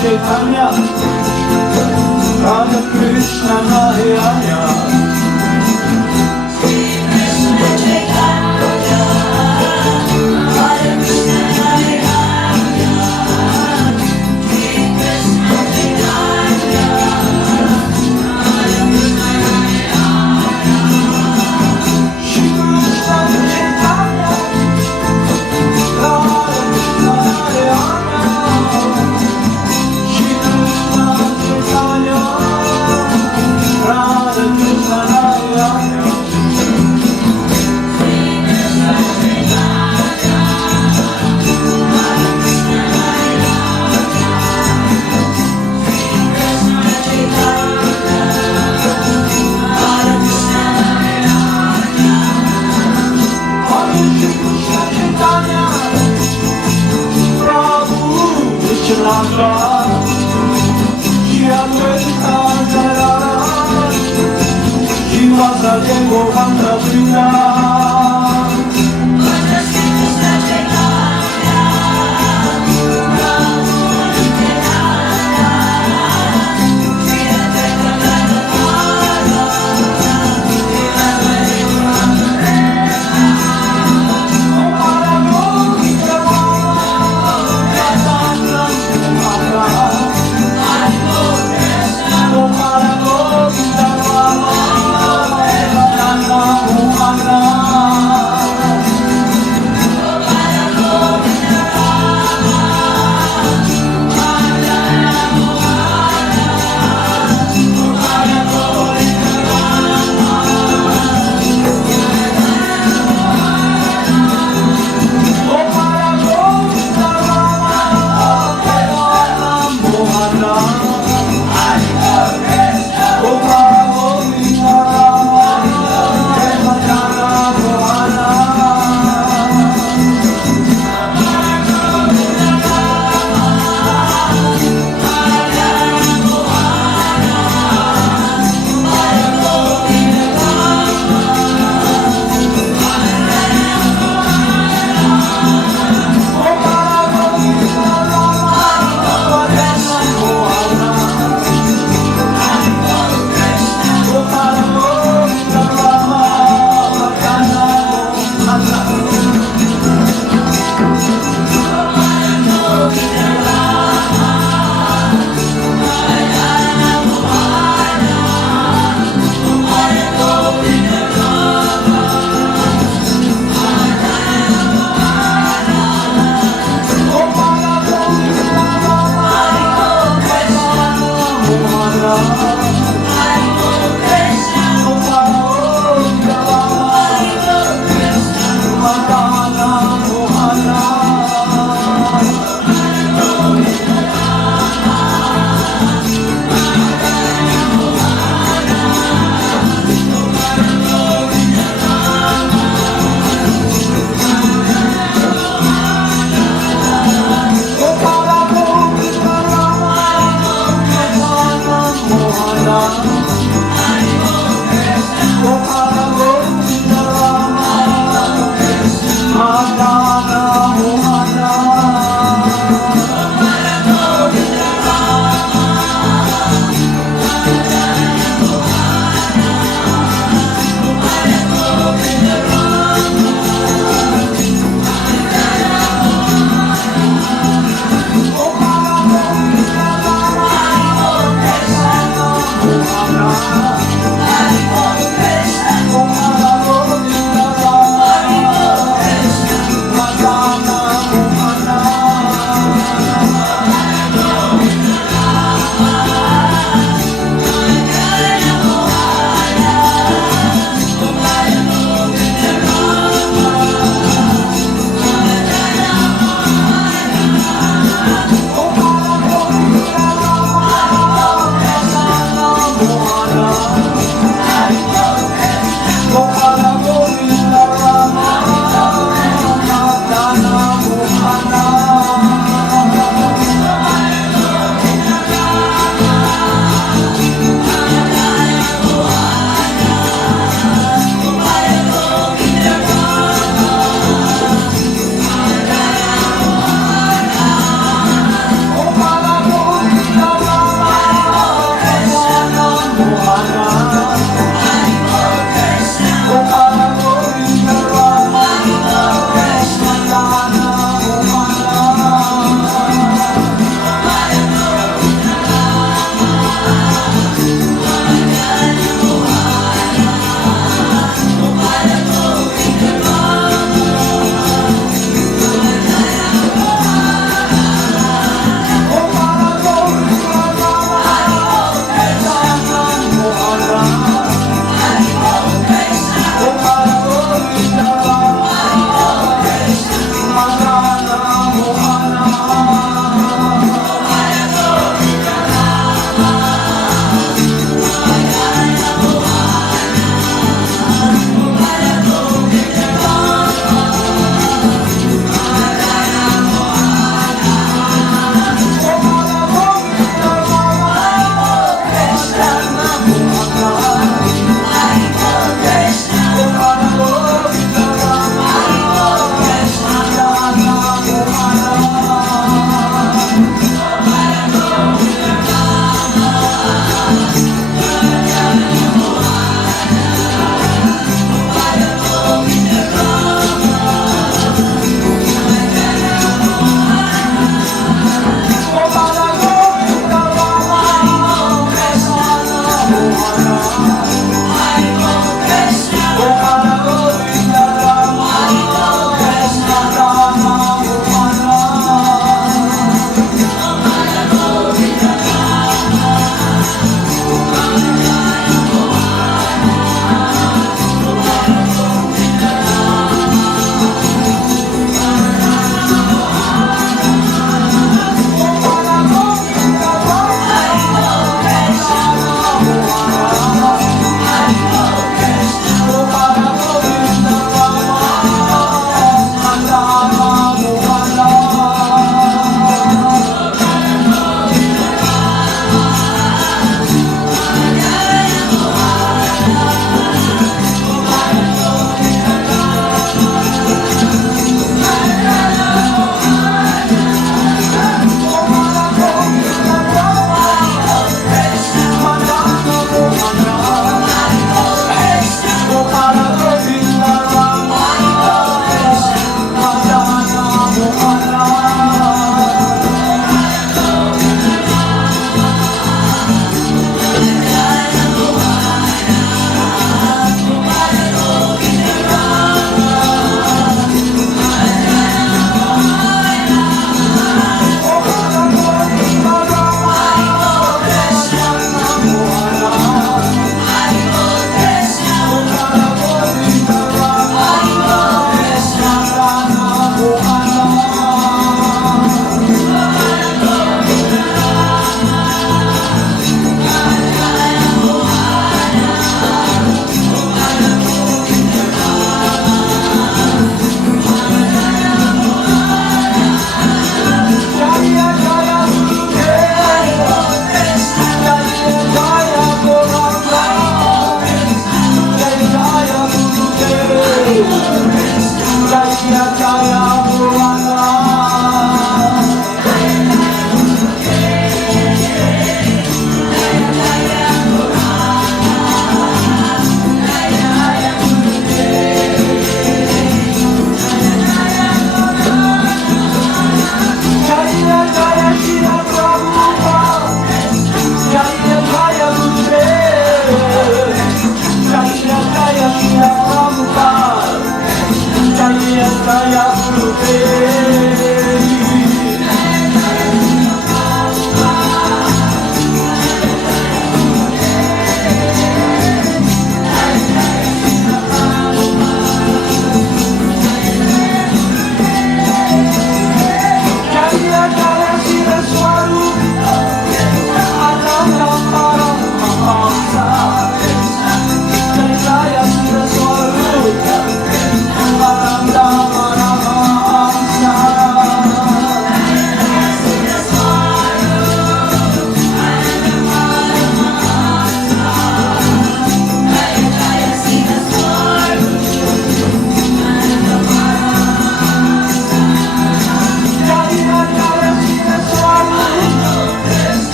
Chaitanya, Radha Krishna Mahayana. Mohana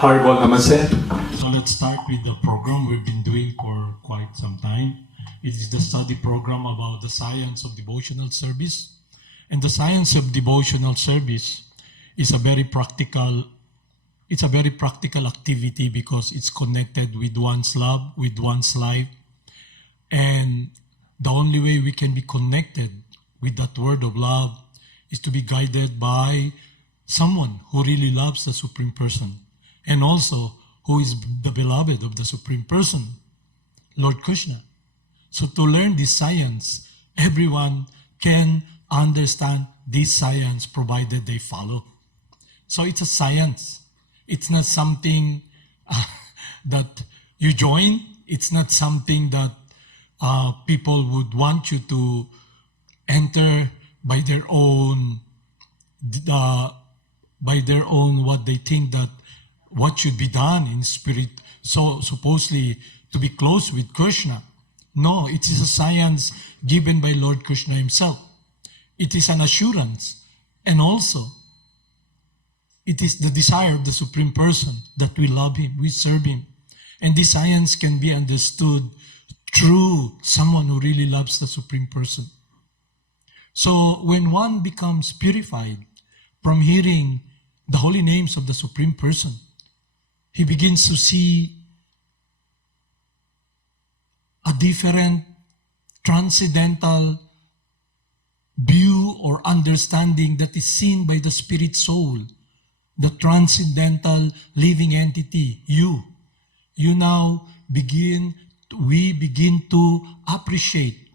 Haribol Namaste. So let's start with the program we've been doing for quite some time. It is the study program about the science of devotional service. And the science of devotional service is a very practical activity because it's connected with one's love, with one's life. And the only way we can be connected with that word of love is to be guided by someone who really loves the Supreme Person and also who is the beloved of the Supreme Person, Lord Krsna. So to learn this science, everyone can understand this science provided they follow. So it's a science. It's not something that you join. It's not something that people would want you to enter by their own what they think that what should be done in spirit, so supposedly to be close with Krishna. No, it is a science given by Lord Krishna himself. It is an assurance, and also it is the desire of the Supreme Person that we love him, we serve him. And this science can be understood through someone who really loves the Supreme Person. So when one becomes purified from hearing the holy names of the Supreme Person, he begins to see a different transcendental view or understanding that is seen by the spirit soul, the transcendental living entity, you. You now we begin to appreciate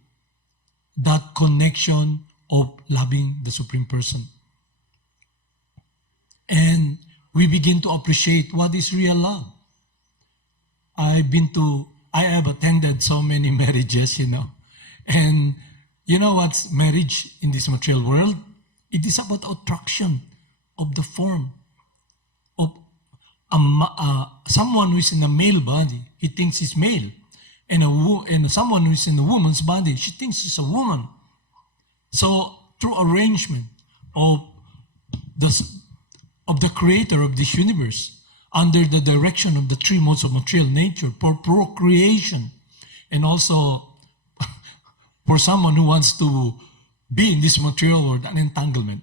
that connection of loving the Supreme Person. And we begin to appreciate what is real love. I have attended so many marriages, and you know what's marriage in this material world? It is about attraction of the form of someone who is in a male body, he thinks he's male, and someone who is in a woman's body, she thinks she's a woman. So through arrangement of the creator of this universe, under the direction of the three modes of material nature, for procreation, and also for someone who wants to be in this material world, an entanglement.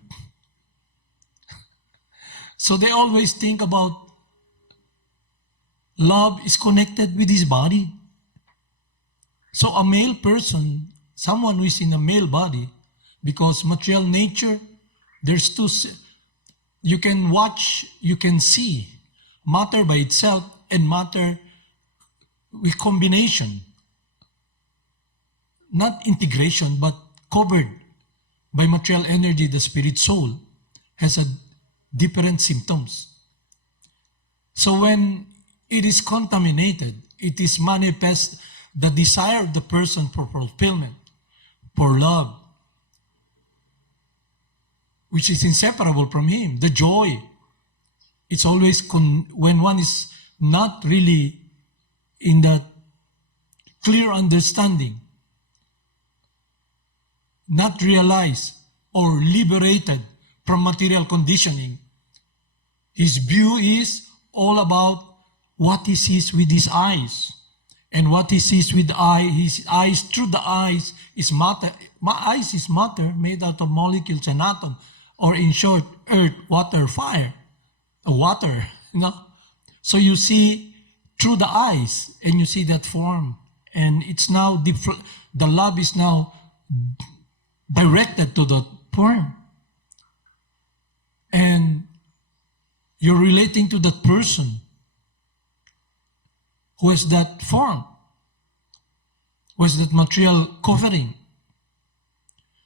So they always think about love is connected with his body. So a male person, someone who is in a male body, because material nature, there's two, you can watch, you can see matter by itself and matter with combination. Not integration, but covered by material energy, the spirit soul has a different symptoms. So when it is contaminated, it is manifest the desire of the person for fulfillment, for love, which is inseparable from him, the joy. It's always when one is not really in that clear understanding, not realized or liberated from material conditioning, his view is all about what he sees with his eyes. And what he sees with his eyes, through the eyes, is matter. My eyes is matter made out of molecules and atoms, or in short, earth, water, fire, water, So you see through the eyes, and you see that form. And it's now, the love is now directed to the form. And you're relating to that person who has that form, who has that material covering.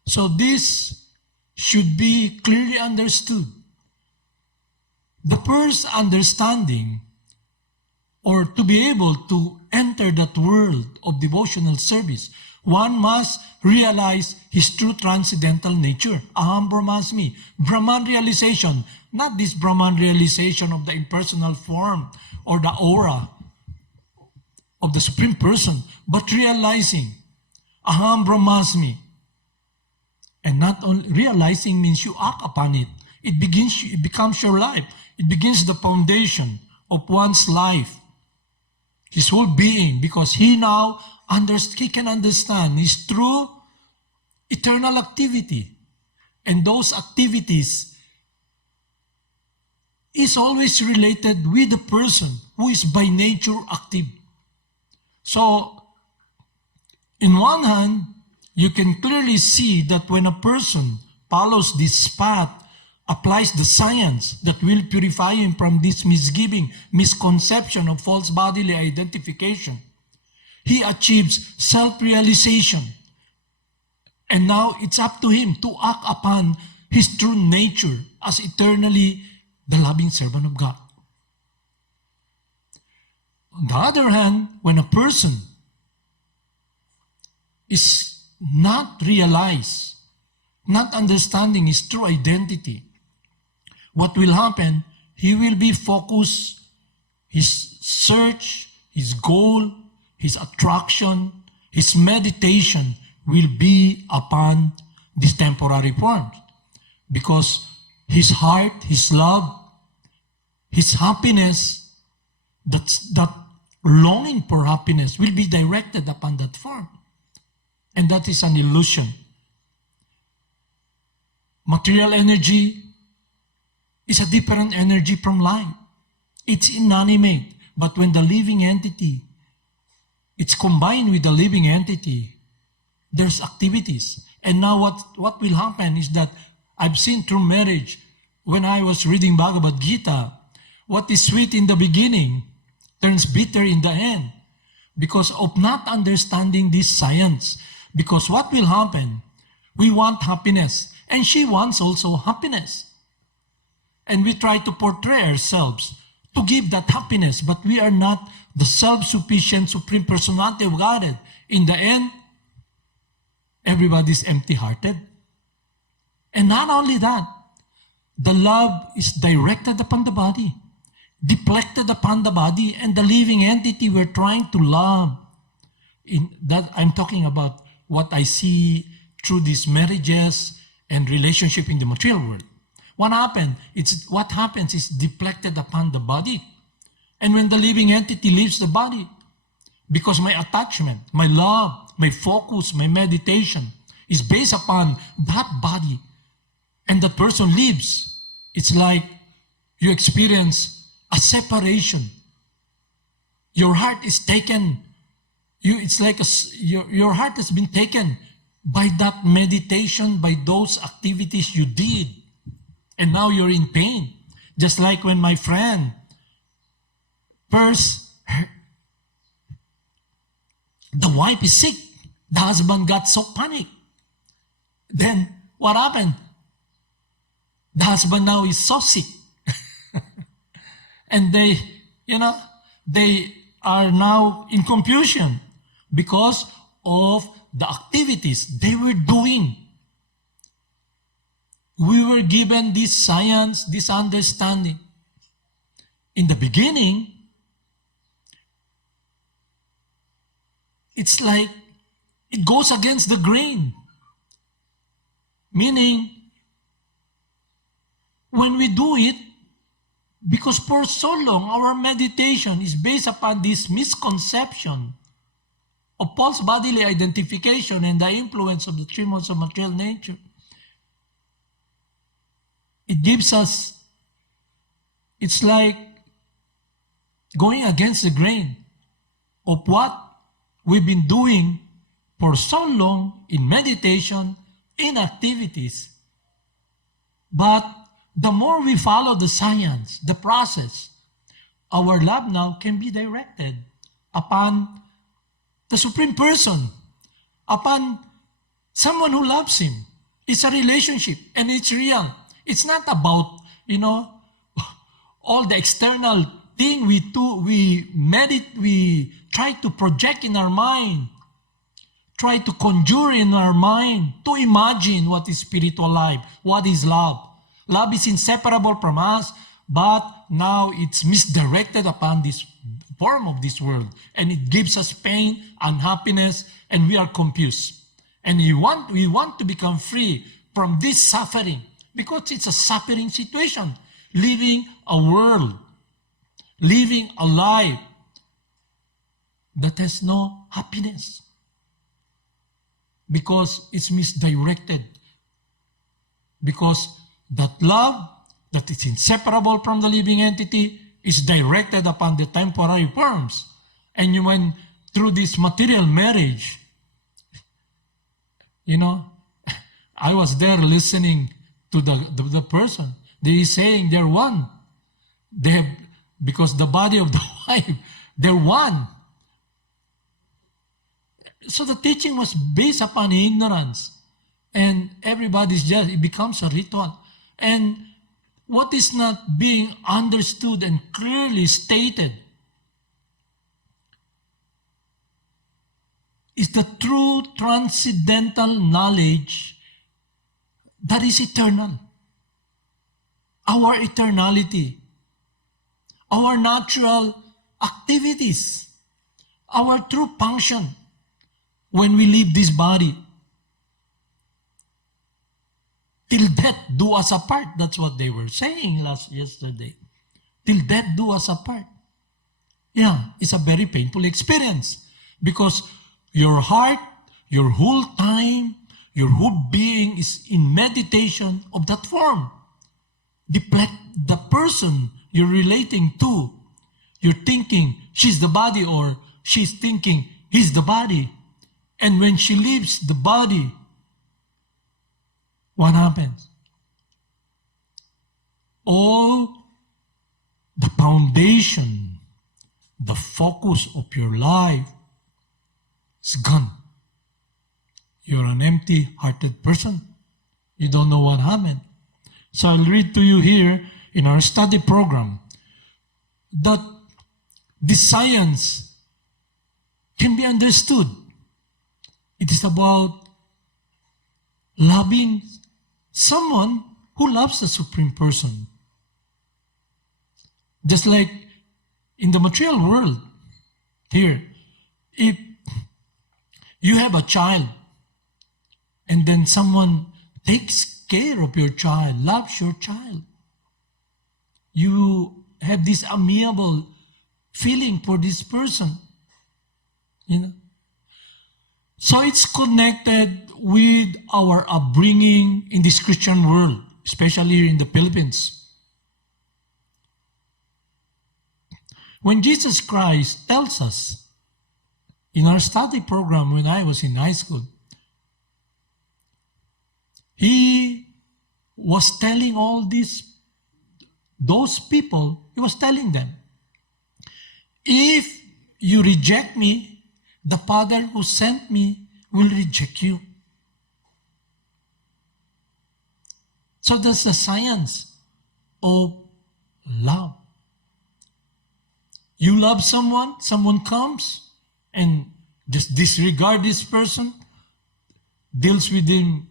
So this should be clearly understood. The first understanding, or to be able to enter that world of devotional service, one must realize his true transcendental nature. Aham Brahmasmi. Brahman realization, not this Brahman realization of the impersonal form or the aura of the Supreme Person, but realizing Aham Brahmasmi. And not only realizing means you act upon it. It becomes your life. It begins the foundation of one's life, his whole being, because he now he can understand his true eternal activity. And those activities is always related with the person who is by nature active. So, in one hand, you can clearly see that when a person follows this path, applies the science that will purify him from this misgiving, misconception of false bodily identification, he achieves self-realization. And now it's up to him to act upon his true nature as eternally the loving servant of God. On the other hand, when a person is not realized, not understanding his true identity, what will happen? He will be focused, his search, his goal, his attraction, his meditation will be upon this temporary form. Because his heart, his love, his happiness, that longing for happiness will be directed upon that form. And that is an illusion. Material energy is a different energy from light. It's inanimate. But when the living entity, it's combined with the living entity, there's activities. And now what will happen is that I've seen through marriage, when I was reading Bhagavad Gita, what is sweet in the beginning turns bitter in the end because of not understanding this science. Because what will happen? We want happiness, and she wants also happiness. And we try to portray ourselves to give that happiness, but we are not the self-sufficient Supreme Personality of Godhead. In the end, everybody's empty-hearted. And not only that, the love is directed upon the body, deflected upon the body, and the living entity we're trying to love. In that, I'm talking about what I see through these marriages and relationship in the material world. What happens is deflected upon the body. And when the living entity leaves the body, because my attachment, my love, my focus, my meditation is based upon that body, and the person leaves, it's like you experience a separation. Your heart is taken. It's like your heart has been taken by that meditation, by those activities you did. And now you're in pain. Just like when my friend, first, the wife is sick. The husband got so panicked. Then what happened? The husband now is so sick. And they are now in confusion because of the activities they were doing. We were given this science, this understanding. In the beginning, it's like it goes against the grain. Meaning, when we do it, because for so long our meditation is based upon this misconception of false bodily identification and the influence of the three modes of material nature, it gives us, it's like going against the grain of what we've been doing for so long in meditation, in activities. But the more we follow the science, the process, our love now can be directed upon the Supreme Person, upon someone who loves Him. It's a relationship and it's real. It's not about, all the external thing we do, we try to project in our mind, try to conjure in our mind, to imagine what is spiritual life, what is love. Love is inseparable from us, but now it's misdirected upon this form of this world. And it gives us pain, unhappiness, and we are confused. And we want to become free from this suffering, because it's a suffering situation, living a world living a life that has no happiness because it's misdirected. Because that love that is inseparable from the living entity is directed upon the temporary forms. And you went through this material marriage. You know, I was there listening to the person. They is saying they're one. They have, because the body of the wife, they're one. So the teaching was based upon ignorance. And everybody's just, it becomes a ritual. And what is not being understood and clearly stated is the true transcendental knowledge that is eternal. Our eternality, our natural activities, our true function when we leave this body. Till death do us apart. That's what they were saying yesterday. Till death do us apart. Yeah, it's a very painful experience because your heart, your whole time, your whole being is in meditation of that form. The person you're relating to, you're thinking she's the body or she's thinking he's the body. And when she leaves the body, what happens? All the foundation, the focus of your life is gone. You're an empty-hearted person. You don't know what happened. So I'll read to you here in our study program that this science can be understood. It is about loving someone who loves the Supreme Person. Just like in the material world here, if you have a child and then someone takes care of your child, loves your child, you have this amiable feeling for this person, you know. So it's connected with our upbringing in this Christian world, especially here in the Philippines. When Jesus Christ tells us in our study program when I was in high school, he was telling those people, he was telling them, if you reject me, the Father who sent me will reject you. So that's the science of love. You love someone, someone comes and just disregard this person, deals with him,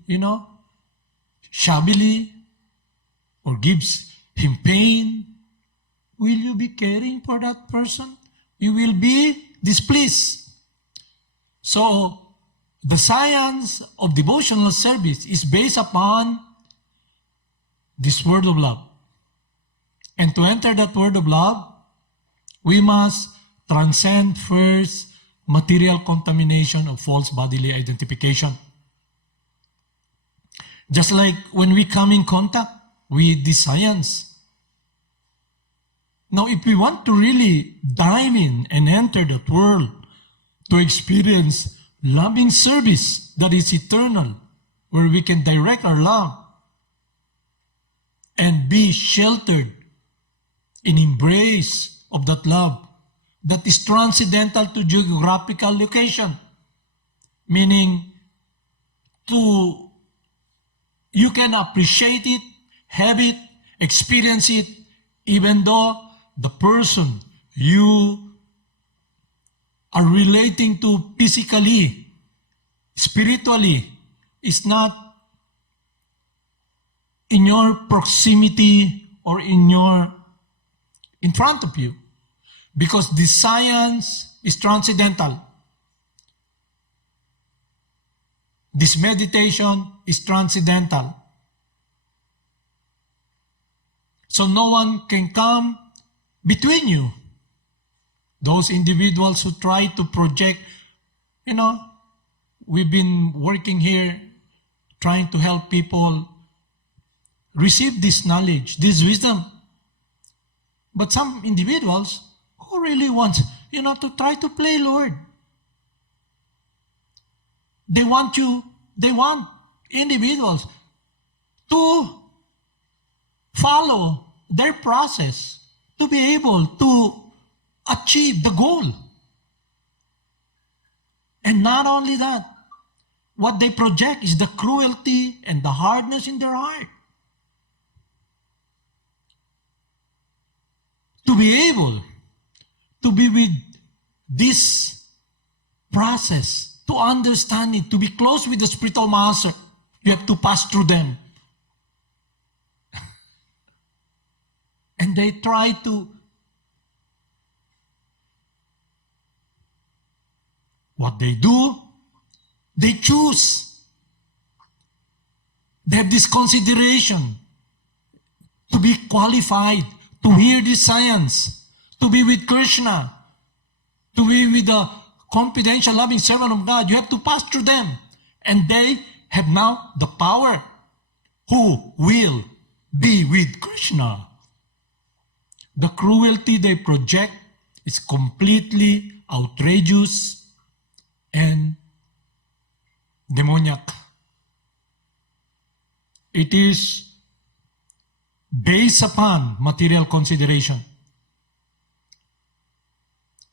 shabbily, or gives him pain. Will you be caring for that person? You will be displeased. So, the science of devotional service is based upon this word of love. And to enter that word of love, we must transcend first material contamination of false bodily identification. Just like when we come in contact with the science. Now, if we want to really dive in and enter that world, to experience loving service that is eternal, where we can direct our love and be sheltered in embrace of that love that is transcendental to geographical location, meaning you can appreciate it, have it, experience it, even though the person you are relating to physically, spiritually, is not in your proximity or in front of you. Because the science is transcendental. This meditation is transcendental. So no one can come between you. Those individuals who try to project, we've been working here trying to help people receive this knowledge, this wisdom. But some individuals who really want, to try to play Lord. They want individuals to follow their process to be able to achieve the goal. And not only that, what they project is the cruelty and the hardness in their heart. To be able to be with this process, to understand it, to be close with the spiritual master, you have to pass through them. And they try to, what they do, they choose. They have this consideration to be qualified, to hear this science, to be with Krsna, to be with the confidential loving servant of God. You have to pass through them. And they have now the power who will be with Krsna. The cruelty they project is completely outrageous and demoniac. It is based upon material consideration.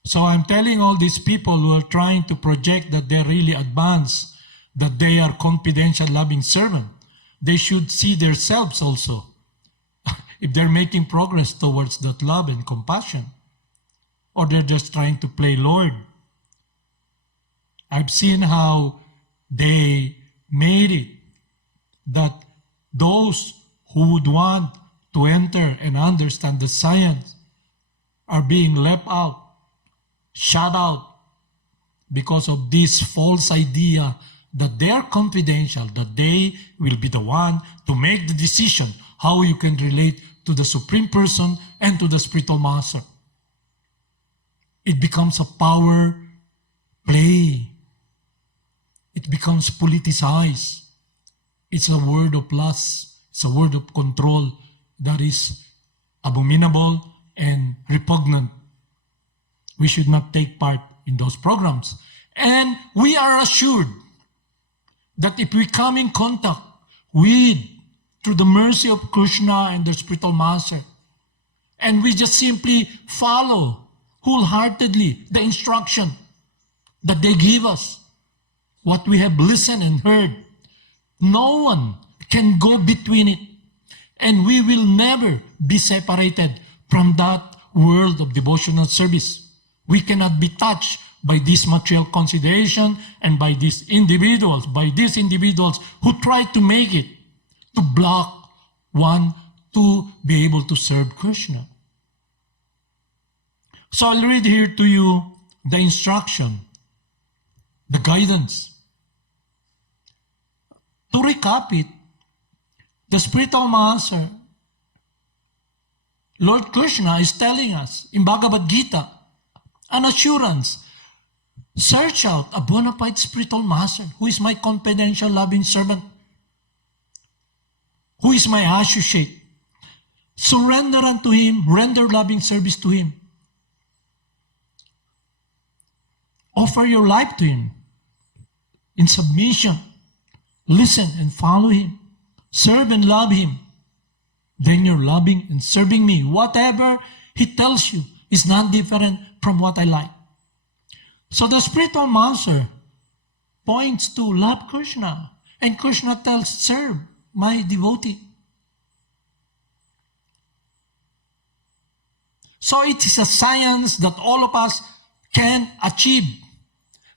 So I'm telling all these people who are trying to project that they're really advanced, that they are confidential loving servant, they should see themselves also. If they're making progress towards that love and compassion, or they're just trying to play Lord. I've seen how they made it that those who would want to enter and understand the science are being left out, shut out, because of this false idea that they are confidential, that they will be the one to make the decision how you can relate to the Supreme Person and to the Spiritual Master. It becomes a power play. It becomes politicized. It's a word of lust. It's a word of control that is abominable and repugnant. We should not take part in those programs. And we are assured that if we come in contact with, through the mercy of Krsna and the Spiritual Master, and we just simply follow wholeheartedly the instruction that they give us, what we have listened and heard, no one can go between it, and we will never be separated from that world of devotional service. We cannot be touched by this material consideration and by these individuals who try to make it, to block one to be able to serve Krsna. So I'll read here to you the instruction, the guidance. To recap it, the Spiritual Master, Lord Krsna, is telling us in Bhagavad Gita, an assurance. Search out a bona fide Spiritual Master who is my confidential loving servant, who is my associate. Surrender unto him, render loving service to him. Offer your life to him in submission. Listen and follow him. Serve and love him. Then you're loving and serving me. Whatever he tells you is not different from what I like. So the Spiritual Master points to love Krsna, and Krsna tells, serve my devotee. So it is a science that all of us can achieve,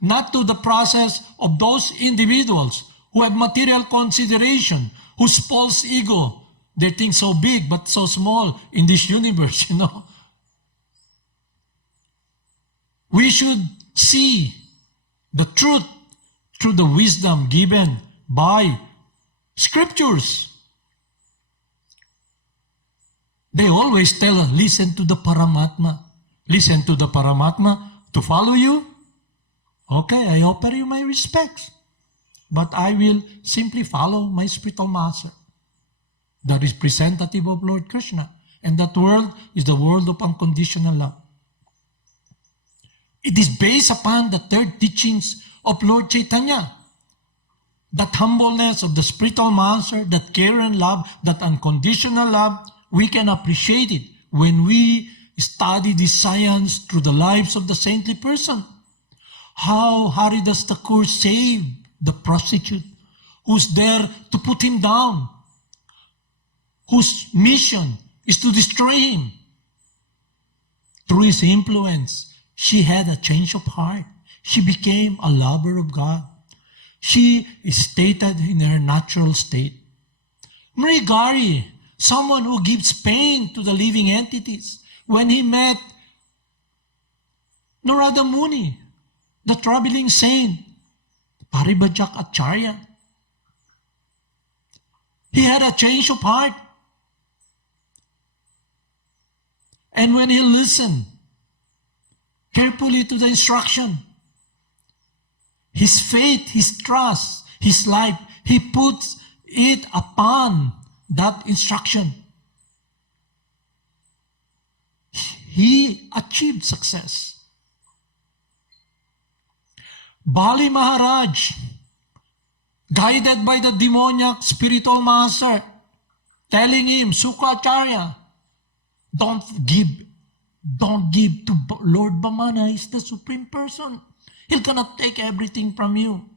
not to the process of those individuals who have material consideration, whose false ego, they think so big but so small in this universe, We should see the truth through the wisdom given by Scriptures. They always tell us, listen to the Paramatma. Listen to the Paramatma to follow you. Okay, I offer you my respects. But I will simply follow my spiritual master, the representative of Lord Krishna. And that world is the world of unconditional love. It is based upon the third teachings of Lord Chaitanya. That humbleness of the spiritual master, that care and love, that unconditional love, we can appreciate it when we study this science through the lives of the saintly person. How Haridas Thakur saved the prostitute who's there to put him down, whose mission is to destroy him. Through his influence, she had a change of heart. She became a lover of God. She is stated in her natural state. Mrigari, someone who gives pain to the living entities, when he met Narada Muni, the traveling saint, Paribhajak Acharya, he had a change of heart. And when he listened carefully to the instruction, his faith, his trust, his life, he puts it upon that instruction. He achieved success. Bali Maharaj, guided by the demoniac spiritual master, telling him, Sukracharya, don't give to Lord Vamana. He's the supreme person. He'll cannot take everything from you.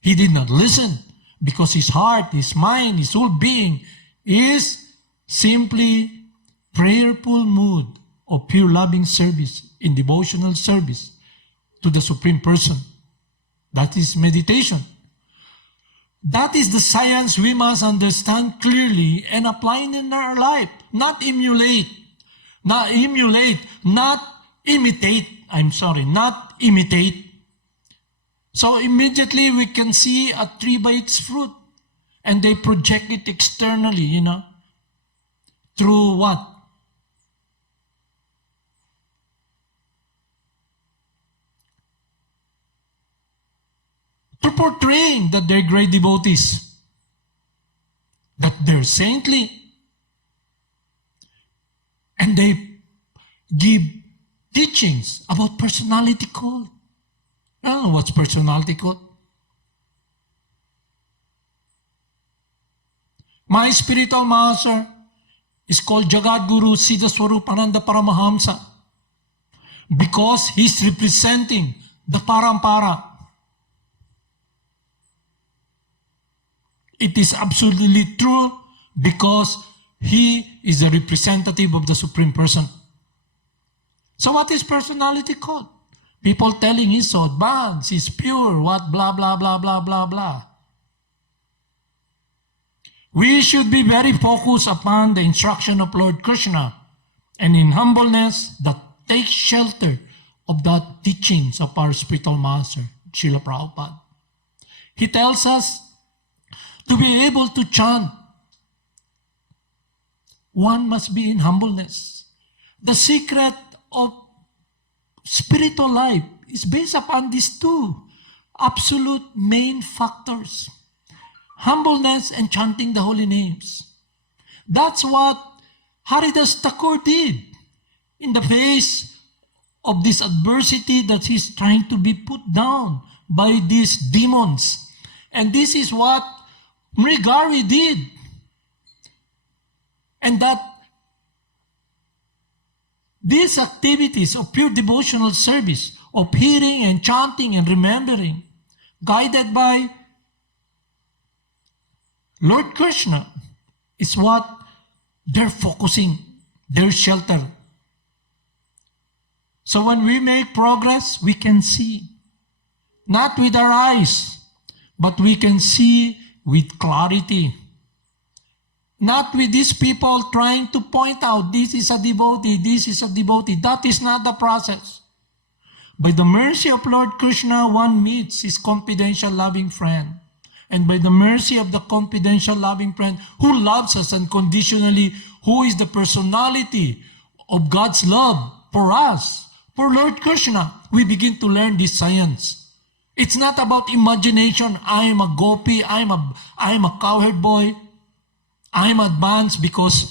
He did not listen because his heart, his mind, his whole being is simply prayerful mood of pure loving service in devotional service to the Supreme Person. That is meditation. That is the science we must understand clearly and apply in our life. Not imitate. Not imitate. So immediately we can see a tree by its fruit. And they project it externally, through what? To portraying that they're great devotees, that they're saintly, and they give teachings about personality cult. I don't know what's personality cult. My spiritual master is called Jagad Guru Siddhaswarupananda Paramahamsa because he's representing the Parampara. It is absolutely true because he is the representative of the Supreme Person. So what is personality cult? People telling he's so advanced, he's pure, what, blah, blah, blah, blah, blah, blah. We should be very focused upon the instruction of Lord Krishna and in humbleness that take shelter of the teachings of our spiritual master, Srila Prabhupada. He tells us to be able to chant, one must be in humbleness. The secret of spiritual life is based upon these two absolute main factors: humbleness and chanting the holy names. That's what Haridas Thakur did in the face of this adversity that he's trying to be put down by these demons. And this is what Mrigari did. And that these activities of pure devotional service, of hearing and chanting and remembering, guided by Lord Krishna, is what they're focusing, their shelter. So when we make progress, we can see, not with our eyes, but we can see with clarity. Not with these people trying to point out, this is a devotee, this is a devotee. That is not the process. By the mercy of Lord Krishna, one meets his confidential loving friend. and by the mercy of the confidential loving friend who loves us unconditionally, who is the personality of God's love for us, for Lord Krishna, we begin to learn this science. It's not about imagination. I am a gopi, I am a cowherd boy, I am advanced because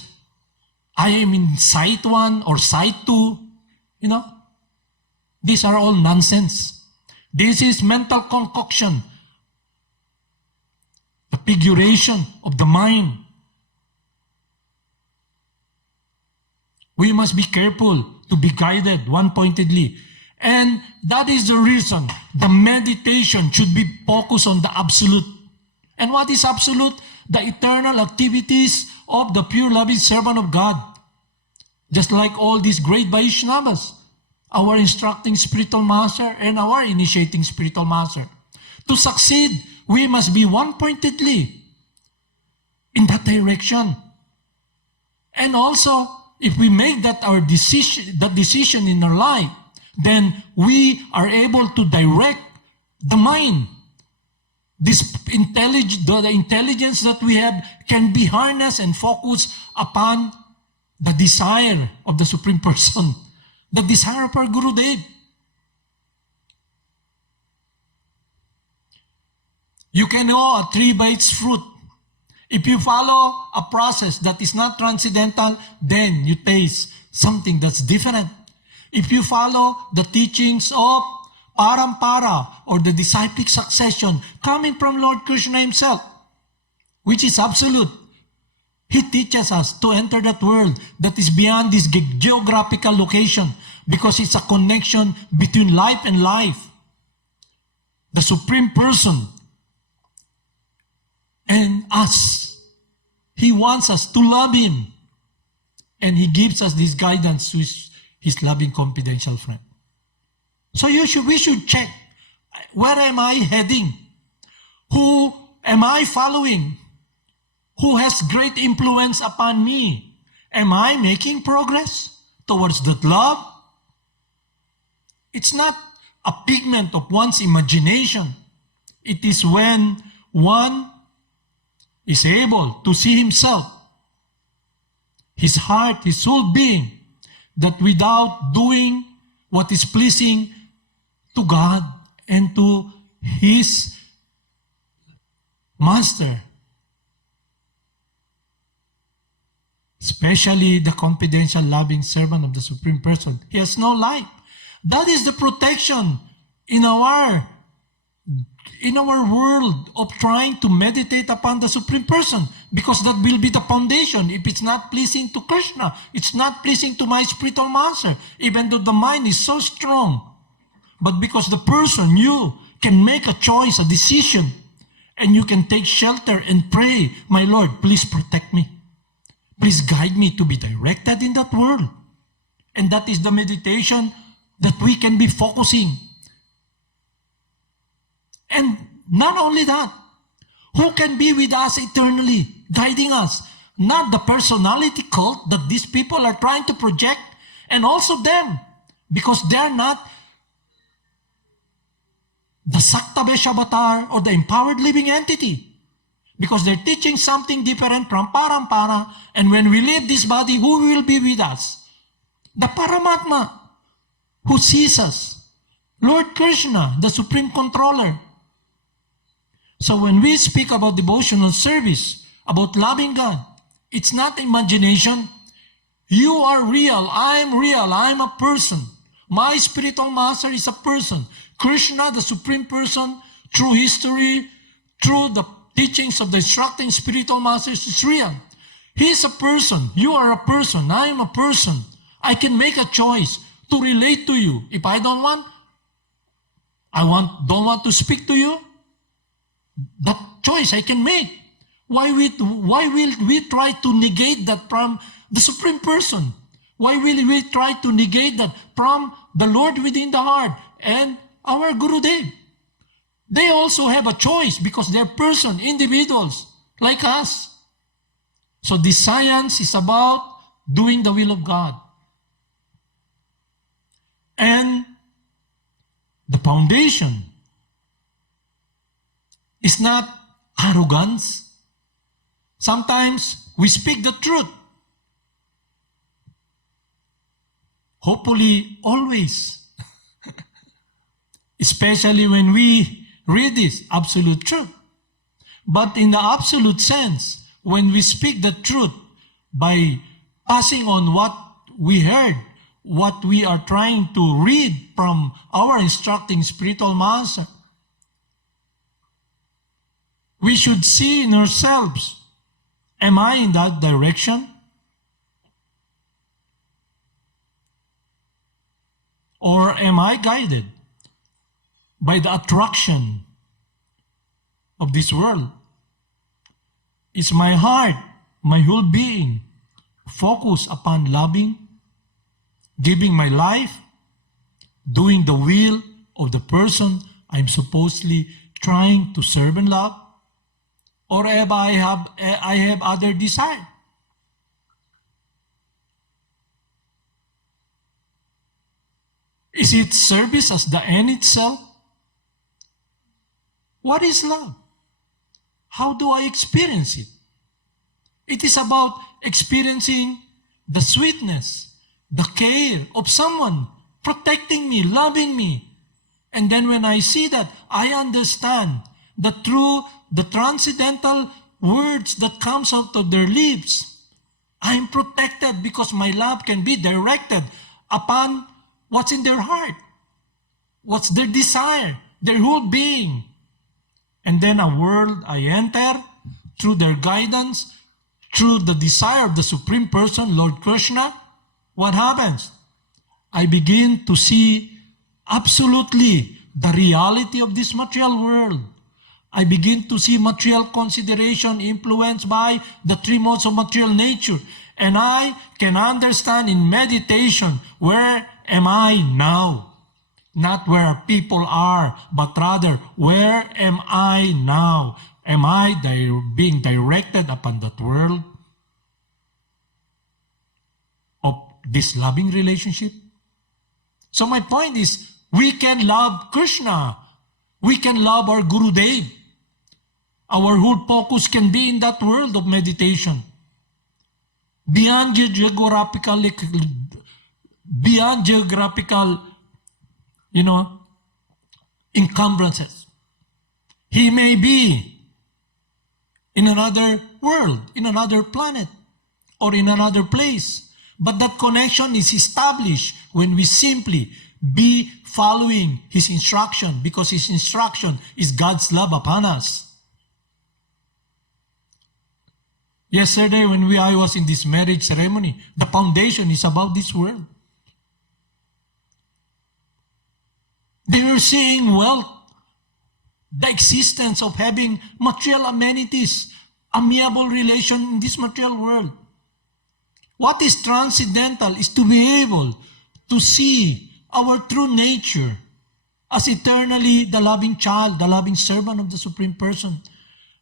I am in sight 1 or sight 2. You know, these are all nonsense. This is mental concoction, the figuration of the mind. We must be careful to be guided one-pointedly. And that is the reason the meditation should be focused on the absolute. And what is absolute? The eternal activities of the pure loving servant of God. Just like all these great Vaishnavas, our instructing spiritual master and our initiating spiritual master. To succeed, we must be one-pointedly in that direction. And also, if we make that our decision in our life, then we are able to direct the mind. This the intelligence that we have can be harnessed and focused upon the desire of the Supreme Person, the desire of our Gurudev. You can know a tree by its fruit. If you follow a process that is not transcendental, then you taste something that's different. If you follow the teachings of Parampara or the disciplic succession coming from Lord Krishna himself, which is absolute, he teaches us to enter that world that is beyond this geographical location because it's a connection between life and life. The Supreme Person and us. He wants us to love Him. And He gives us this guidance to His loving confidential friend. So we should check, where am I heading? Who am I following? Who has great influence upon me? Am I making progress towards that love? It's not a figment of one's imagination. It is when one is able to see himself, his heart, his whole being, that without doing what is pleasing to God and to His Master, especially the confidential loving servant of the Supreme Person, he has no life. That is the protection in our world of trying to meditate upon the Supreme Person, because that will be the foundation. If it's not pleasing to Krishna, it's not pleasing to my spiritual master, even though the mind is so strong. But because the person, you can make a choice, a decision, and you can take shelter and pray, my Lord, please protect me. Please guide me to be directed in that world. And that is the meditation that we can be focusing. And not only that, who can be with us eternally, guiding us? Not the personality cult that these people are trying to project, and also them, because they're not the Saktavesh avatar or the empowered living entity. Because they're teaching something different from Parampara, and when we leave this body, who will be with us? The Paramatma, who sees us. Lord Krishna, the Supreme Controller. So when we speak about devotional service, about loving God, it's not imagination. You are real, I'm a person. My spiritual master is a person. Krishna, the Supreme Person, through history, through the teachings of the instructing spiritual masters, is real. He is a person. You are a person. I am a person. I can make a choice to relate to you. If I don't want to speak to you, that choice I can make. Why will we try to negate that from the Supreme Person? Why will we try to negate that from the Lord within the heart and our Gurudev? They also have a choice because they're person, individuals, like us. So this science is about doing the will of God. And the foundation is not arrogance. Sometimes we speak the truth. Hopefully, always. Especially when we read this absolute truth. But in the absolute sense, when we speak the truth by passing on what we heard, what we are trying to read from our instructing spiritual master, we should see in ourselves, am I in that direction? Or am I guided by the attraction of this world? Is my heart, my whole being, focused upon loving, giving my life, doing the will of the person I'm supposedly trying to serve and love? Or have I have other desire? Is it service as the end itself? What is love? How do I experience it? It is about experiencing the sweetness, the care of someone protecting me, loving me. And then when I see that, I understand that through the transcendental words that comes out of their lips, I am protected because my love can be directed upon what's in their heart, what's their desire, their whole being. And then a world I enter through their guidance, through the desire of the Supreme Person, Lord Krsna. What happens? I begin to see absolutely the reality of this material world. I begin to see material consideration influenced by the three modes of material nature. And I can understand in meditation, where am I now? Not where people are, but rather, where am I now? Am I being directed upon that world of this loving relationship? So my point is, we can love Krishna. We can love our Guru Dev. Our whole focus can be in that world of meditation. Beyond geographical, encumbrances. He may be in another world, in another planet, or in another place. But that connection is established when we simply be following His instruction, because His instruction is God's love upon us. Yesterday, when I was in this marriage ceremony, the foundation is about this world. They were saying wealth, the existence of having material amenities, amiable relation in this material world. What is transcendental is to be able to see our true nature as eternally the loving child, the loving servant of the Supreme Person,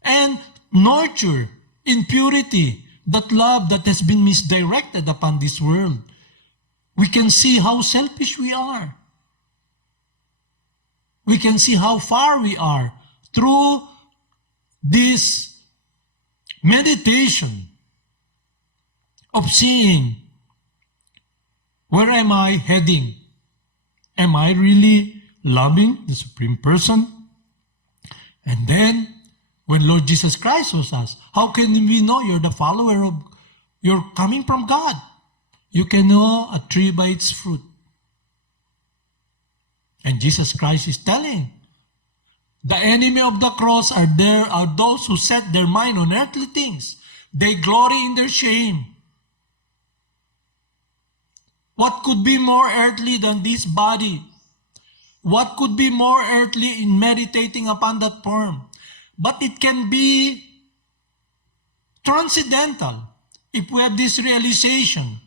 and nurture in purity that love that has been misdirected upon this world. We can see how selfish we are. We can see how far we are through this meditation of seeing, where am I heading? Am I really loving the Supreme Person? And then, when Lord Jesus Christ was asked, how can we know you're the follower of, you're coming from God? You can know a tree by its fruit. And Jesus Christ is telling, the enemy of the cross are those who set their mind on earthly things. They glory in their shame. What could be more earthly than this body? What could be more earthly in meditating upon that form? But it can be transcendental if we have this realization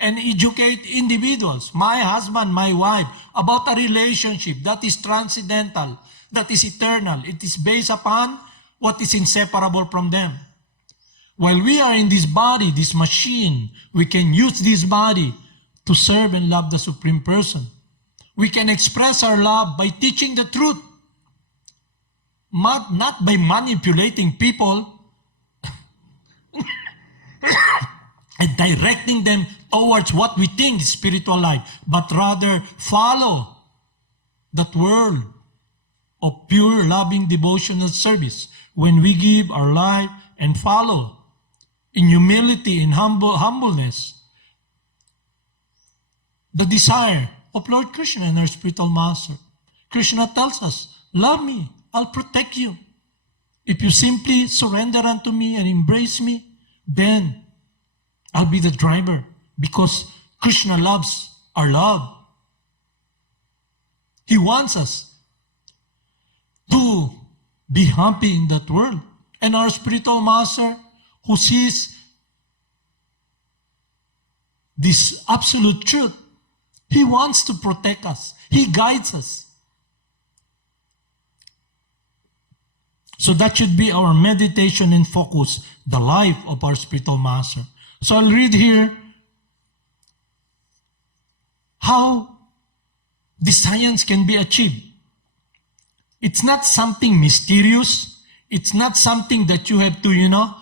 and educate individuals, my husband, my wife, about a relationship that is transcendental, that is eternal. It is based upon what is inseparable from them. While we are in this body, this machine, we can use this body to serve and love the Supreme Person. We can express our love by teaching the truth. not by manipulating people and directing them towards what we think is spiritual life, but rather follow that world of pure, loving, devotional service. When we give our life and follow in humility, in humbleness, the desire of Lord Krishna and our spiritual master. Krishna tells us, love me, I'll protect you. If you simply surrender unto me and embrace me, then I'll be the driver, because Krishna loves our love. He wants us to be happy in that world. And our spiritual master, who sees this absolute truth, he wants to protect us. He guides us. So that should be our meditation and focus, the life of our spiritual master. So I'll read here how the science can be achieved. It's not something mysterious. It's not something that you have to,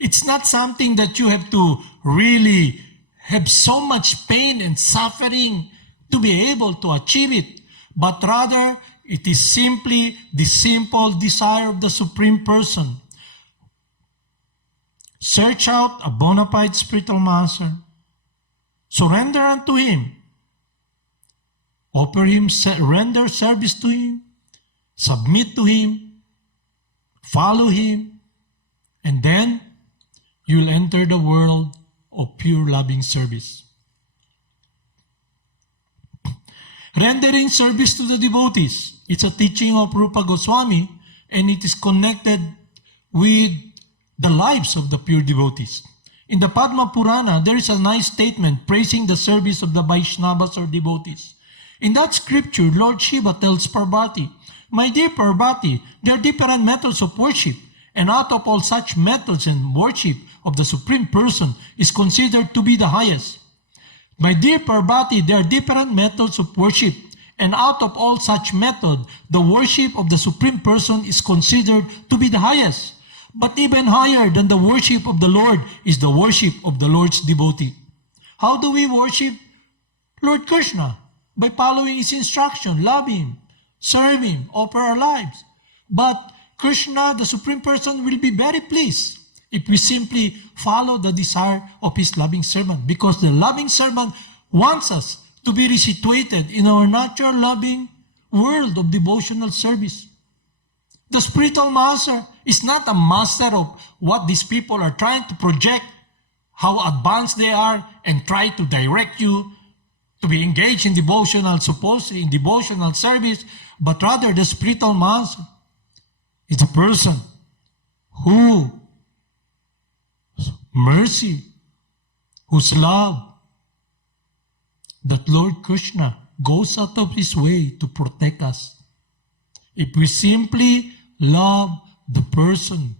it's not something that you have to really have so much pain and suffering to be able to achieve it. But rather, it is simply the simple desire of the Supreme Person. Search out a bona fide spiritual master. Surrender unto him. Offer him, render service to him. Submit to him. Follow him. And then, you'll enter the world of pure loving service. Rendering service to the devotees. It's a teaching of Rupa Goswami, and it is connected with the lives of the pure devotees. In the Padma Purana, there is a nice statement praising the service of the Vaishnavas or devotees. In that scripture, Lord Shiva tells Parvati, "My dear Parvati, there are different methods of worship, and out of all such methods and worship of the Supreme Person is considered to be the highest. My dear Parvati, there are different methods of worship, and out of all such methods, the worship of the Supreme Person is considered to be the highest. But even higher than the worship of the Lord is the worship of the Lord's devotee." How do we worship Lord Krishna? By following his instruction, love him, serve him, offer our lives. But Krishna, the Supreme Person, will be very pleased if we simply follow the desire of his loving servant, because the loving servant wants us to be resituated in our natural loving world of devotional service. The spiritual master is not a master of what these people are trying to project, how advanced they are, and try to direct you to be engaged in devotional service, but rather the spiritual master is a person whose mercy, whose love, that Lord Krishna goes out of his way to protect us. If we simply love the person,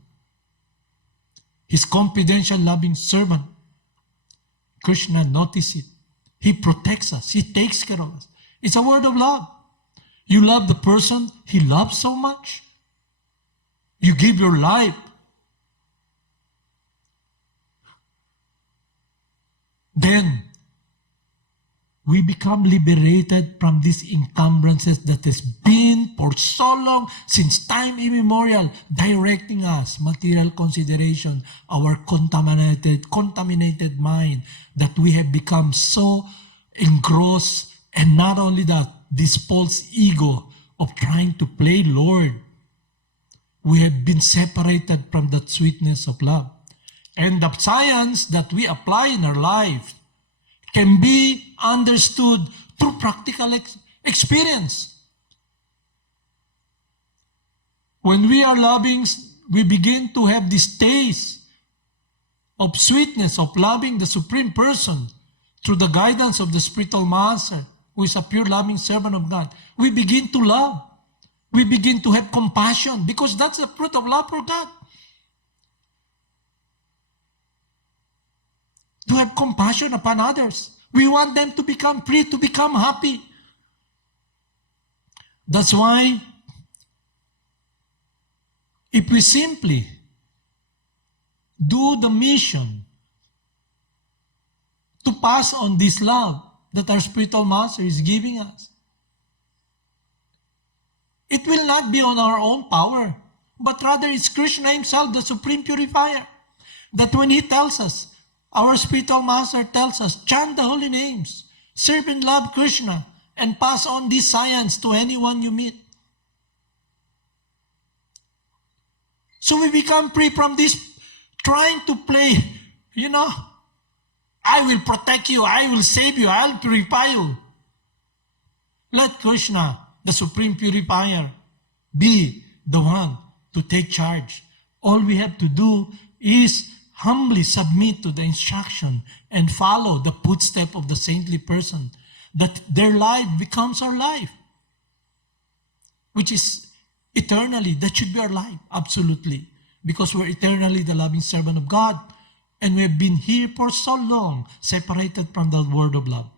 his confidential loving servant, Krishna notices it. He protects us. He takes care of us. It's a word of love. You love the person he loves so much. You give your life. Then we become liberated from these encumbrances that has been for so long, since time immemorial, directing us, material consideration, our contaminated mind, that we have become so engrossed, and not only that, this false ego of trying to play Lord. We have been separated from that sweetness of love. And the science that we apply in our life can be understood through practical experience. When we are loving, we begin to have this taste of sweetness, of loving the Supreme Person through the guidance of the spiritual master, who is a pure loving servant of God. We begin to love. We begin to have compassion, because that's the fruit of love for God. To have compassion upon others. We want them to become free, to become happy. That's why if we simply do the mission to pass on this love that our spiritual master is giving us. It will not be on our own power, but rather it's Krishna himself, the supreme purifier, that when he tells us, our spiritual master tells us, chant the holy names, serve and love Krishna, and pass on this science to anyone you meet. So we become free from this trying to play, I will protect you, I will save you, I will purify you. Let Krishna, the supreme purifier, be the one to take charge. All we have to do is humbly submit to the instruction and follow the footstep of the saintly person, that their life becomes our life, which is eternally. That should be our life, absolutely, because we're eternally the loving servant of God, and we have been here for so long, separated from the word of love.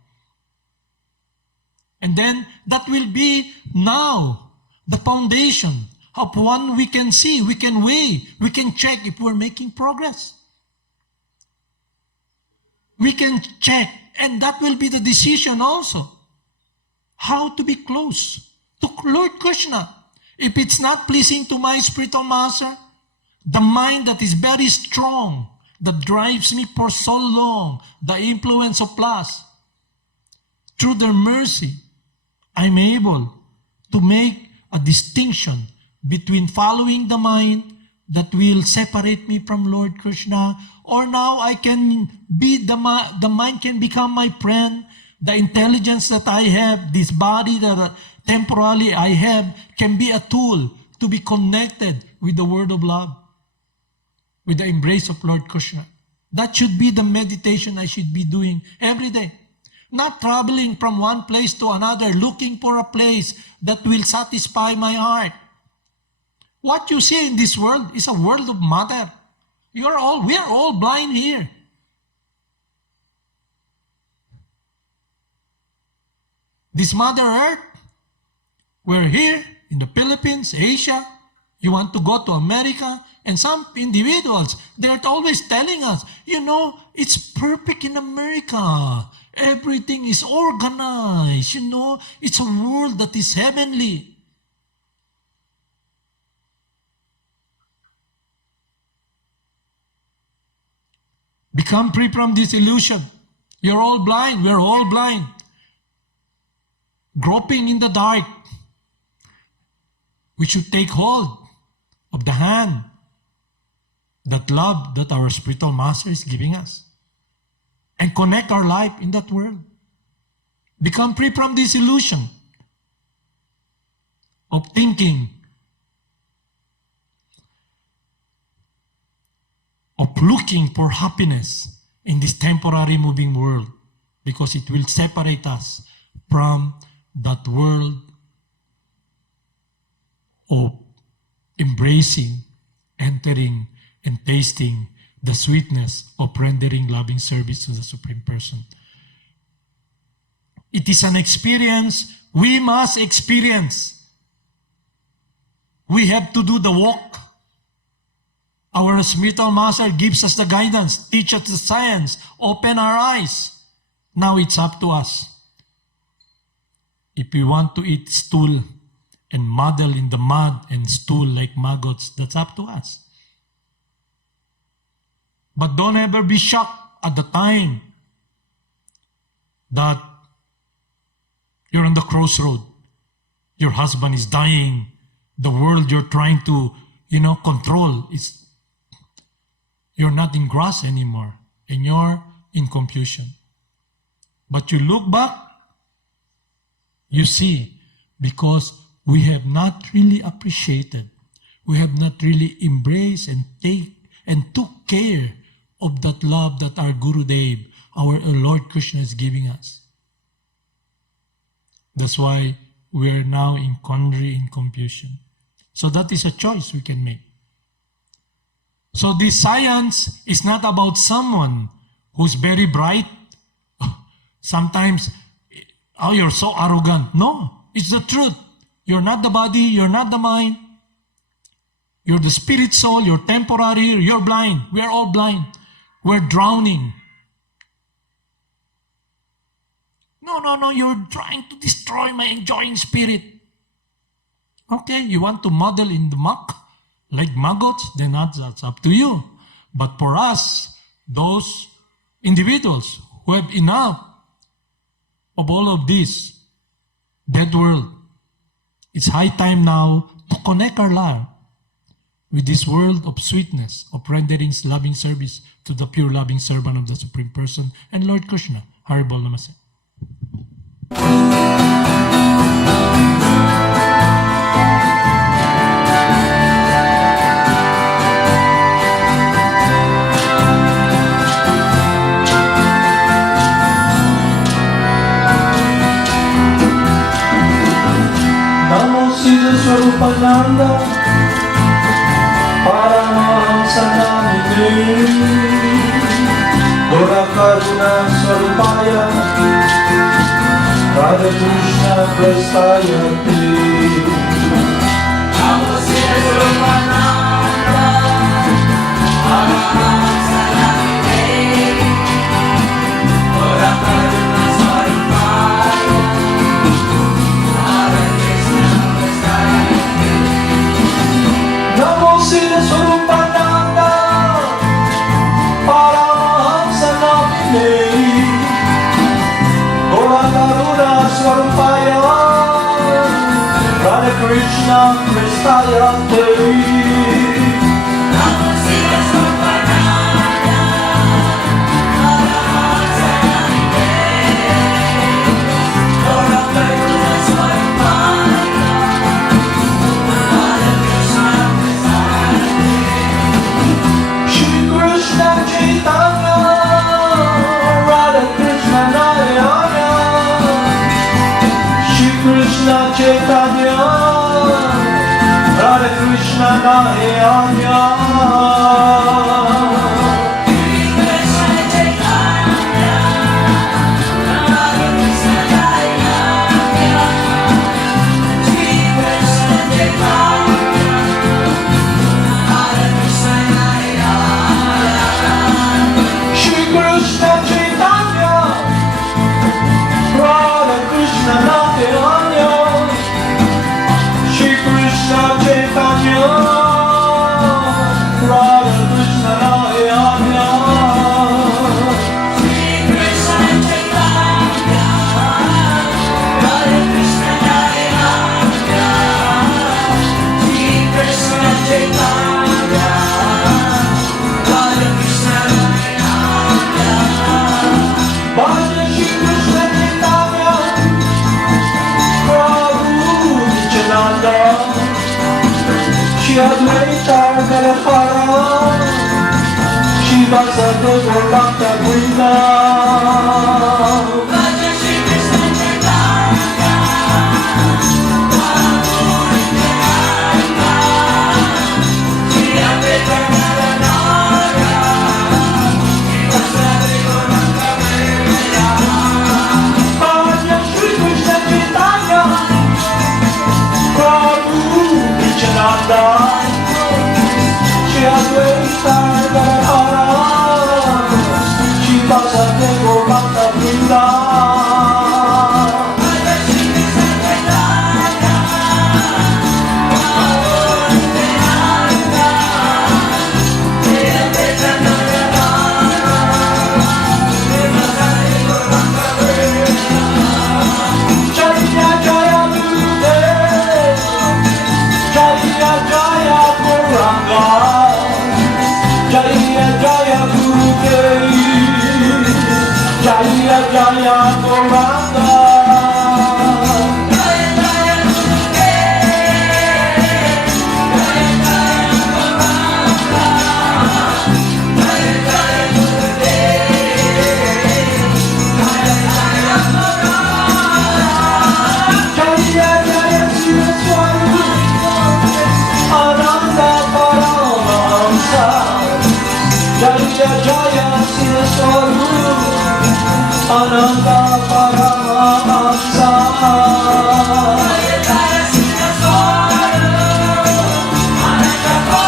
And then that will be now the foundation of one we can see, we can weigh, we can check if we're making progress. We can check, and that will be the decision also, how to be close to Lord Krishna. If it's not pleasing to my spiritual master, the mind that is very strong, that drives me for so long, the influence of lust, through their mercy, I'm able to make a distinction between following the mind that will separate me from Lord Krishna, or now I can be, the mind can become my friend, the intelligence that I have, this body that temporarily I have, can be a tool to be connected with the word of love, with the embrace of Lord Krishna. That should be the meditation I should be doing every day. Not traveling from one place to another, looking for a place that will satisfy my heart. What you see in this world is a world of matter. We are all blind here. This Mother Earth, we're here in the Philippines, Asia. You want to go to America, and some individuals, they're always telling us, it's perfect in America. Everything is organized, it's a world that is heavenly. Become free from this illusion. You're all blind, we're all blind. Groping in the dark. We should take hold of the hand, that love that our spiritual master is giving us, and connect our life in that world. Become free from this illusion of thinking, of looking for happiness in this temporary moving world, because it will separate us from that world of embracing, entering, and tasting the sweetness of rendering loving service to the Supreme Person. It is an experience we must experience. We have to do the walk. Our spiritual master gives us the guidance, teach us the science, open our eyes. Now it's up to us. If we want to eat stool and muddle in the mud and stool like maggots, that's up to us. But don't ever be shocked at the time that you're on the crossroad. Your husband is dying. The world you're trying to, control is, you're not in grass anymore, and you're in confusion. But you look back, you see, because we have not really appreciated, we have not really embraced and took care of that love that our Guru Dev, our Lord Krishna, is giving us. That's why we are now in quandary, in confusion. So that is a choice we can make. So this science is not about someone who's very bright. Sometimes, you're so arrogant. No, it's the truth. You're not the body, you're not the mind. You're the spirit soul, you're temporary here, you're blind. We're all blind. We're drowning. No, you're trying to destroy my enjoying spirit. Okay, you want to model in the muck like maggots? Then that's up to you. But for us, those individuals who have enough of all of this dead world, it's high time now to connect our life with this world of sweetness, of rendering loving service to the pure loving servant of the Supreme Person and Lord Krishna. Haribol Namaste. Namo Siddhaswarupananda, Paramahamsa namine, Dora Karuna Swarupaya, Radha Krishna Prastaya Te. Namo Siddhaswarupananda, Paramahamsa namine, Dora Karuna Swarupaya, Namo Siddhaswarupananda, Paramahamsa namine, Gora Karuna Swarupaya, Radha Krishna Prastaya Te. Namo Siddhaswarupananda, Paramahamsa namine, Gora Karuna Swarupaya, Krishna Chaitanya, Radha Krishna Nayana, Shri Krishna Chaitanya, Radha Krishna Nayana. Advaita Kalapara, Shiva Sadhu Bhakta Vrinda. Siddhaswarupananda, Paramahamsa. Jaya Jaya Siddhaswarupananda,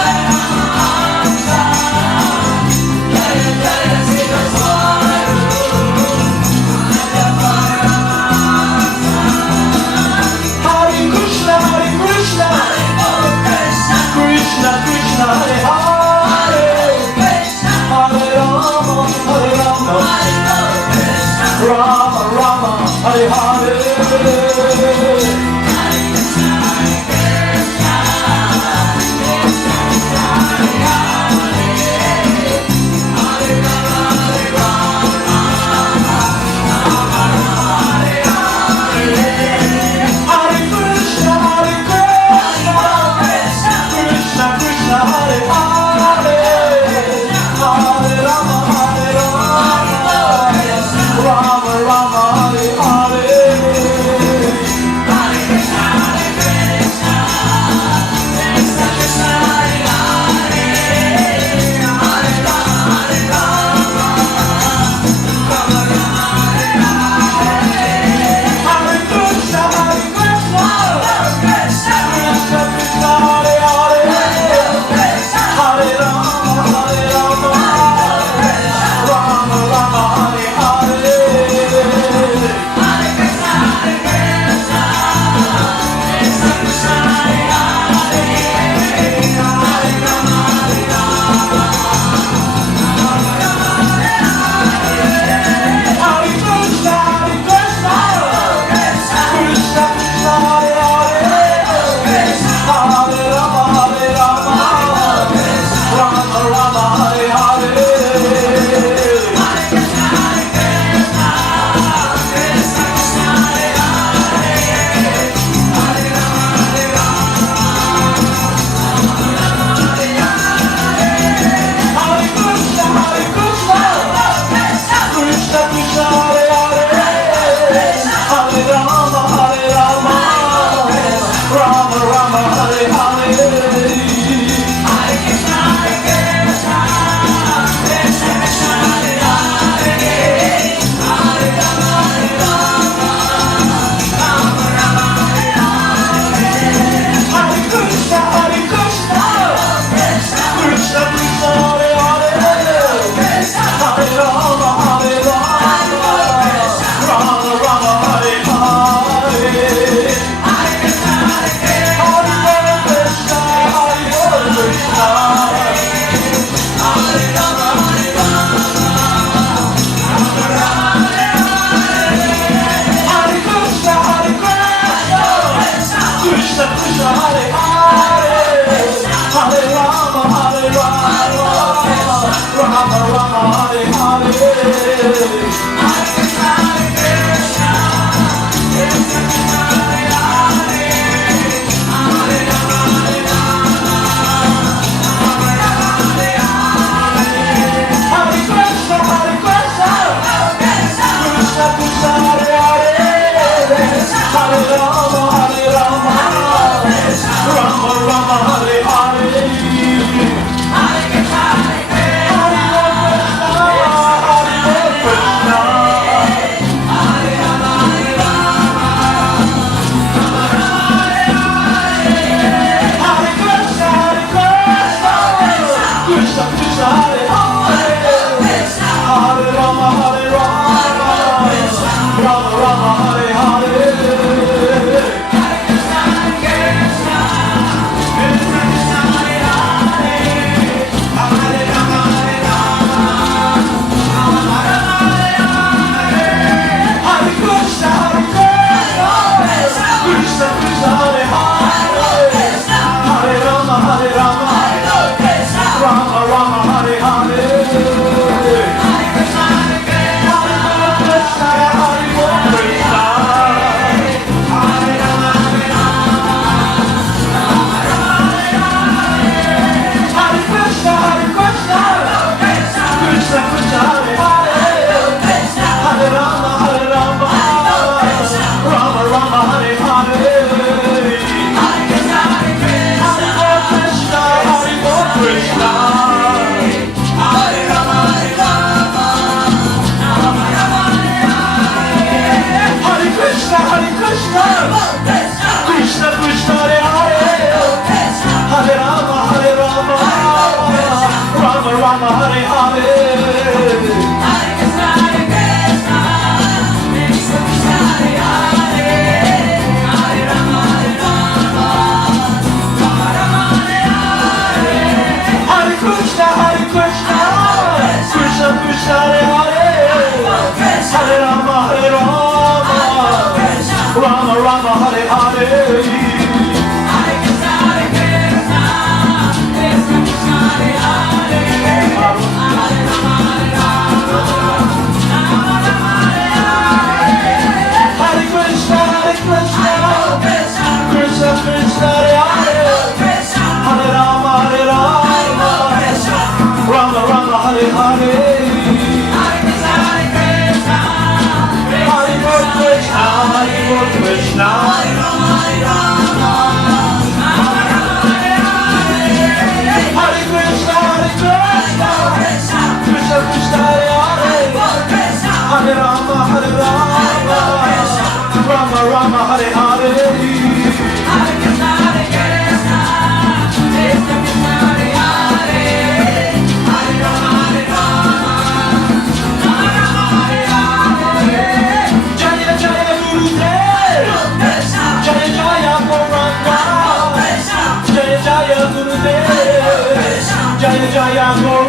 Jaya Guru